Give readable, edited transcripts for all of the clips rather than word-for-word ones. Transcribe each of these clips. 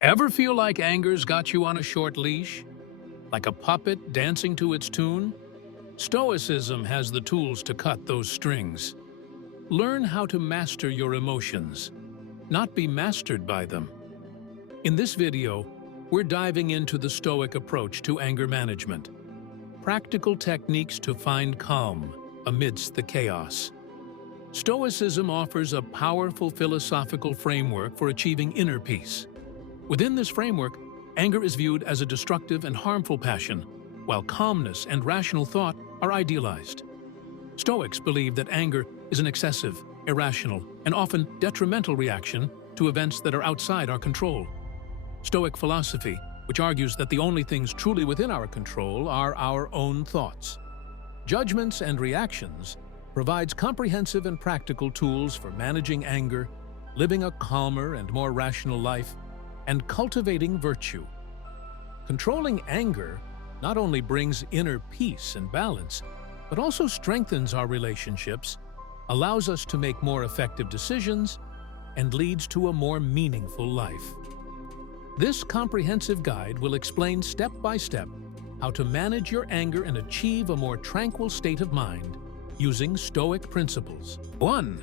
Ever feel like anger's got you on a short leash? Like a puppet dancing to its tune? Stoicism has the tools to cut those strings. Learn how to master your emotions, not be mastered by them. In this video, we're diving into the Stoic approach to anger management. Practical techniques to find calm amidst the chaos. Stoicism offers a powerful philosophical framework for achieving inner peace. Within this framework, anger is viewed as a destructive and harmful passion, while calmness and rational thought are idealized. Stoics believe that anger is an excessive, irrational, and often detrimental reaction to events that are outside our control. Stoic philosophy, which argues that the only things truly within our control are our own thoughts, judgments, and reactions, provides comprehensive and practical tools for managing anger, living a calmer and more rational life, and cultivating virtue. Controlling anger not only brings inner peace and balance, but also strengthens our relationships, allows us to make more effective decisions, and leads to a more meaningful life. This comprehensive guide will explain step by step how to manage your anger and achieve a more tranquil state of mind using Stoic principles. 1.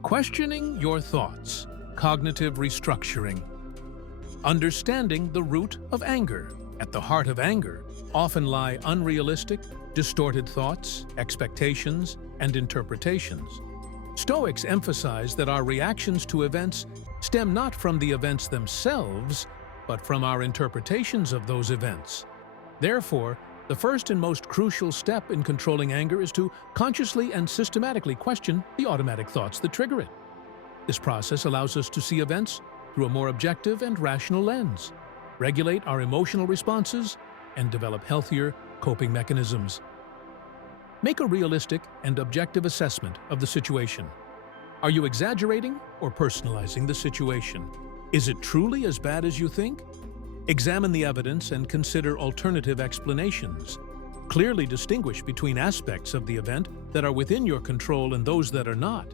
Questioning your thoughts. Cognitive restructuring. Understanding the root of anger. At the heart of anger often lie unrealistic, distorted thoughts, expectations, and interpretations. Stoics emphasize that our reactions to events stem not from the events themselves, but from our interpretations of those events. Therefore, the first and most crucial step in controlling anger is to consciously and systematically question the automatic thoughts that trigger it. This process allows us to see events through a more objective and rational lens, regulate our emotional responses, and develop healthier coping mechanisms. Make a realistic and objective assessment of the situation. Are you exaggerating or personalizing the situation? Is it truly as bad as you think? Examine the evidence and consider alternative explanations. Clearly distinguish between aspects of the event that are within your control and those that are not.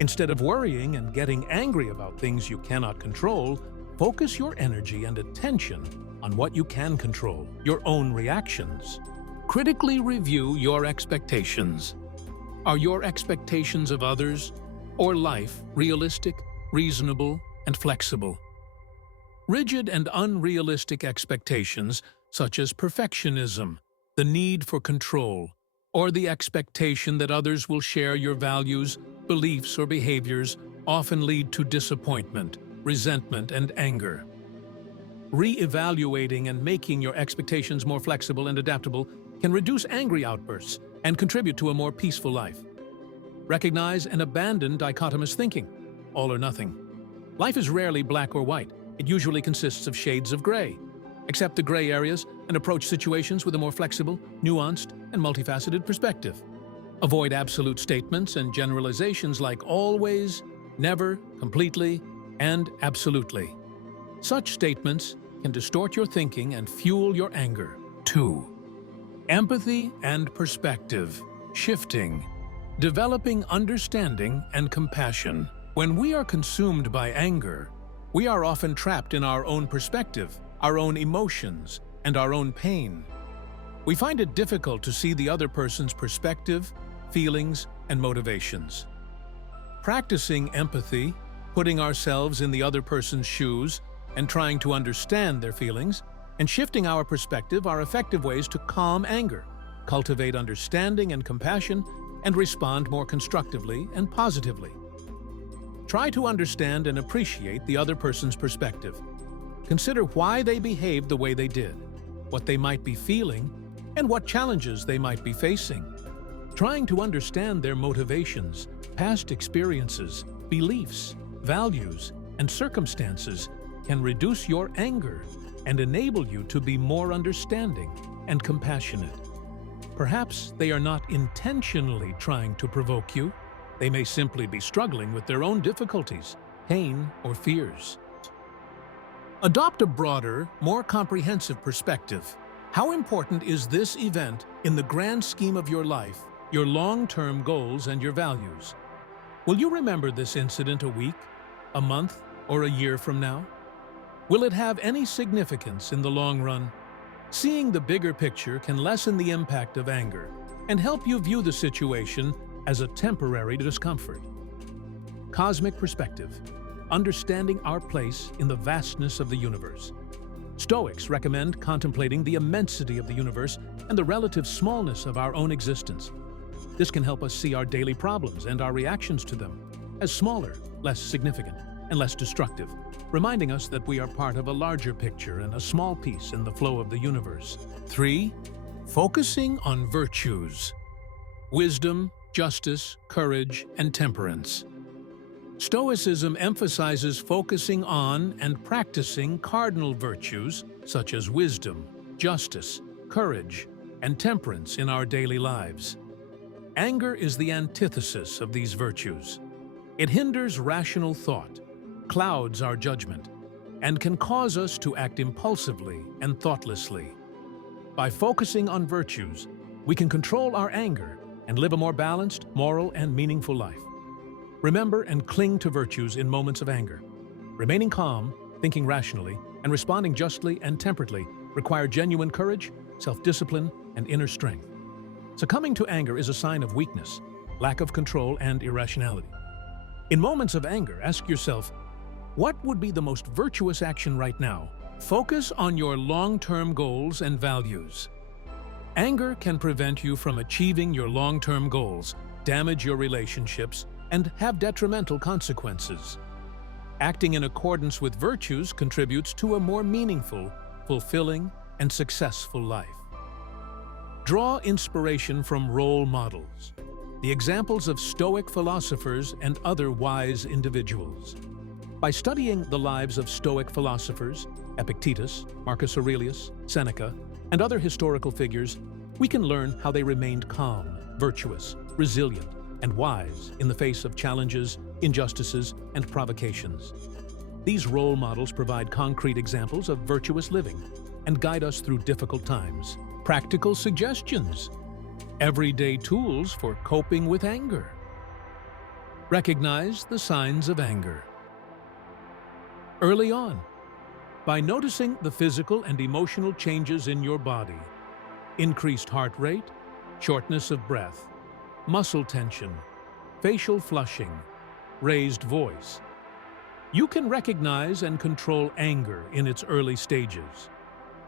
Instead of worrying and getting angry about things you cannot control, focus your energy and attention on what you can control, your own reactions. Critically review your expectations. Are your expectations of others or life realistic, reasonable, and flexible? Rigid and unrealistic expectations, such as perfectionism, the need for control, or the expectation that others will share your values, beliefs, or behaviors, often lead to disappointment, resentment, and anger. Re-evaluating and making your expectations more flexible and adaptable can reduce angry outbursts and contribute to a more peaceful life. Recognize and abandon dichotomous thinking, all or nothing. Life is rarely black or white. It usually consists of shades of gray. Accept the gray areas and approach situations with a more flexible, nuanced, and multifaceted perspective. Avoid absolute statements and generalizations like always, never, completely, and absolutely. Such statements can distort your thinking and fuel your anger. 2. Empathy and perspective. Shifting. Developing understanding and compassion. When we are consumed by anger, we are often trapped in our own perspective, our own emotions, and our own pain. We find it difficult to see the other person's perspective, feelings, and motivations. Practicing empathy, putting ourselves in the other person's shoes, and trying to understand their feelings, and shifting our perspective are effective ways to calm anger, cultivate understanding and compassion, and respond more constructively and positively. Try to understand and appreciate the other person's perspective. Consider why they behaved the way they did, what they might be feeling, and what challenges they might be facing. Trying to understand their motivations, past experiences, beliefs, values, and circumstances can reduce your anger and enable you to be more understanding and compassionate. Perhaps they are not intentionally trying to provoke you. They may simply be struggling with their own difficulties, pain, or fears. Adopt a broader, more comprehensive perspective. How important is this event in the grand scheme of your life, your long-term goals, and your values? Will you remember this incident a week, a month, or a year from now? Will it have any significance in the long run? Seeing the bigger picture can lessen the impact of anger and help you view the situation as a temporary discomfort. Cosmic perspective, understanding our place in the vastness of the universe. Stoics recommend contemplating the immensity of the universe and the relative smallness of our own existence. This can help us see our daily problems and our reactions to them as smaller, less significant, and less destructive, reminding us that we are part of a larger picture and a small piece in the flow of the universe. 3. Focusing on virtues. Wisdom, justice, courage, and temperance. Stoicism emphasizes focusing on and practicing cardinal virtues such as wisdom, justice, courage, and temperance in our daily lives. Anger is the antithesis of these virtues. It hinders rational thought, clouds our judgment, and can cause us to act impulsively and thoughtlessly. By focusing on virtues, we can control our anger and live a more balanced, moral, and meaningful life. Remember and cling to virtues in moments of anger. Remaining calm, thinking rationally, and responding justly and temperately require genuine courage, self-discipline, and inner strength. Succumbing to anger is a sign of weakness, lack of control, and irrationality. In moments of anger, ask yourself, what would be the most virtuous action right now? Focus on your long-term goals and values. Anger can prevent you from achieving your long-term goals, damage your relationships, and have detrimental consequences. Acting in accordance with virtues contributes to a more meaningful, fulfilling, and successful life. Draw inspiration from role models, the examples of Stoic philosophers and other wise individuals. By studying the lives of Stoic philosophers, Epictetus, Marcus Aurelius, Seneca, and other historical figures, we can learn how they remained calm, virtuous, resilient, and wise in the face of challenges, injustices, and provocations. These role models provide concrete examples of virtuous living and guide us through difficult times. Practical suggestions. Everyday tools for coping with anger. Recognize the signs of anger. Early on, by noticing the physical and emotional changes in your body, increased heart rate, shortness of breath, muscle tension, facial flushing, raised voice. You can recognize and control anger in its early stages.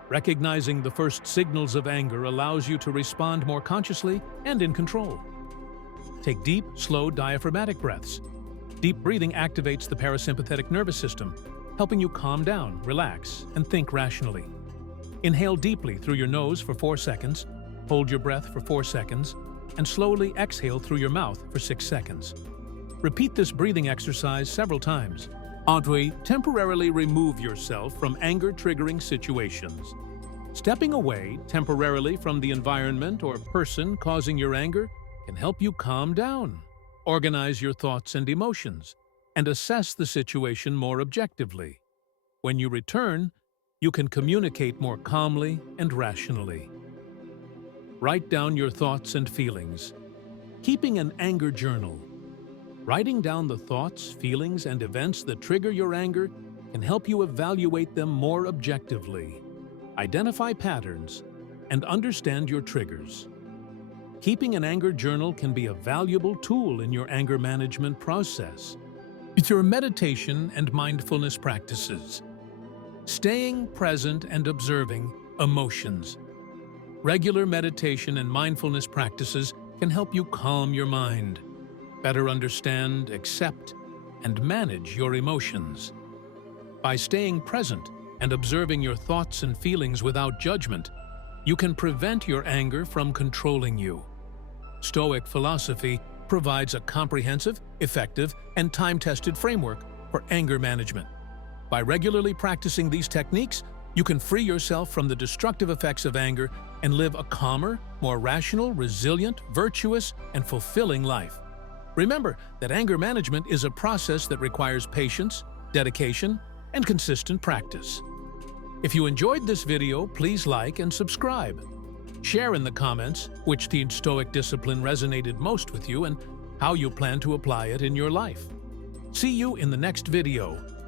Recognizing the first signals of anger allows you to respond more consciously and in control. Take deep, slow diaphragmatic breaths. Deep breathing activates the parasympathetic nervous system, helping you calm down, relax, and think rationally. Inhale deeply through your nose for 4 seconds, hold your breath for 4 seconds, and slowly exhale through your mouth for 6 seconds. Repeat this breathing exercise several times. Temporarily remove yourself from anger-triggering situations. Stepping away temporarily from the environment or person causing your anger can help you calm down, organize your thoughts and emotions, and assess the situation more objectively. When you return, you can communicate more calmly and rationally. Write down your thoughts and feelings. Keeping an anger journal. Writing down the thoughts, feelings, and events that trigger your anger can help you evaluate them more objectively. Identify patterns and understand your triggers. Keeping an anger journal can be a valuable tool in your anger management process. With your meditation and mindfulness practices. Staying present and observing emotions. Regular meditation and mindfulness practices can help you calm your mind, better understand, accept, and manage your emotions. By staying present and observing your thoughts and feelings without judgment, you can prevent your anger from controlling you. Stoic philosophy provides a comprehensive, effective, and time-tested framework for anger management. By regularly practicing these techniques, you can free yourself from the destructive effects of anger and live a calmer, more rational, resilient, virtuous, and fulfilling life. Remember that anger management is a process that requires patience, dedication, and consistent practice. If you enjoyed this video, please like and subscribe. Share in the comments which Stoic discipline resonated most with you and how you plan to apply it in your life. See you in the next video.